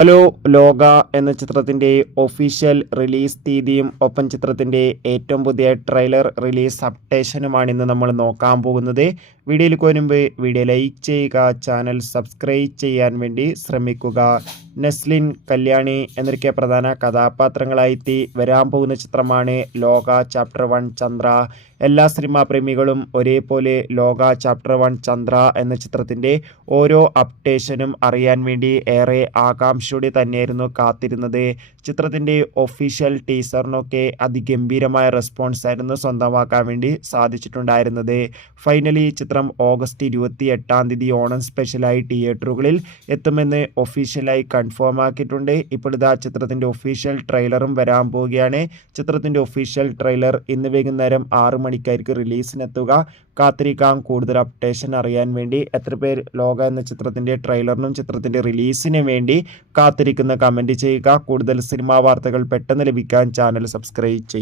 Hello. ലോക എന്ന ചിത്രത്തിൻ്റെ ഒഫീഷ്യൽ റിലീസ് തീയതിയും ഒപ്പം ചിത്രത്തിൻ്റെ ഏറ്റവും പുതിയ ട്രെയിലർ റിലീസ് അപ്ഡേഷനുമാണ് ഇന്ന് നമ്മൾ നോക്കാൻ പോകുന്നത്. വീഡിയോയിൽ മുൻപ് വീഡിയോ ലൈക്ക് ചെയ്യുക, ചാനൽ സബ്സ്ക്രൈബ് ചെയ്യാൻ വേണ്ടി ശ്രമിക്കുക. നെസ്ലിൻ, കല്യാണി എന്നൊക്കെ പ്രധാന കഥാപാത്രങ്ങളായി വരാൻ പോകുന്ന ചിത്രമാണ് ലോക ചാപ്റ്റർ 1 ചന്ദ്ര. എല്ലാ സിനിമാ പ്രേമികളും ഒരേപോലെ ലോക ചാപ്റ്റർ 1 ചന്ദ്ര എന്ന ചിത്രത്തിൻ്റെ ഓരോ അപ്ഡേഷനും അറിയാൻ വേണ്ടി ഏറെ ആകാംക്ഷയോടെ തന്നെയായിരുന്നു കാത്തിരുന്നത്. ചിത്രത്തിൻ്റെ ഒഫീഷ്യൽ ടീസറിനൊക്കെ അതിഗംഭീരമായ റെസ്പോൺസ് ആയിരുന്നു സ്വന്തമാക്കാൻ വേണ്ടി സാധിച്ചിട്ടുണ്ടായിരുന്നത്. ഫൈനലി ചിത്രം ഓഗസ്റ്റ് 28 ഓണം സ്പെഷ്യലായി തിയേറ്ററുകളിൽ എത്തുമെന്ന് ഒഫീഷ്യലായി കൺഫേം ആക്കിയിട്ടുണ്ട്. ഇപ്പോഴിതാ ചിത്രത്തിൻ്റെ ഒഫീഷ്യൽ ട്രെയിലറും വരാൻ പോവുകയാണ്. ചിത്രത്തിൻ്റെ ഒഫീഷ്യൽ ട്രെയിലർ ഇന്ന് വൈകുന്നേരം 6 മണിക്കായിരിക്കും റിലീസിനെത്തുക. കാത്തിരിക്കാം കൂടുതൽ അപ്ഡേഷൻ അറിയാൻ വേണ്ടി. എത്ര പേർ ലോക എന്ന ചിത്രത്തിൻ്റെ ട്രെയിലറിനും ചിത്രത്തിൻ്റെ റിലീസിന് വേണ്ടി കാത്തിരിക്കുന്ന കമൻറ്റ് ചെയ്യുക. കൂടുതൽ സിനിമാ വാർത്തകൾ പെട്ടെന്ന് ലഭിക്കാൻ ചാനൽ സബ്സ്ക്രൈബ് ചെയ്യുക.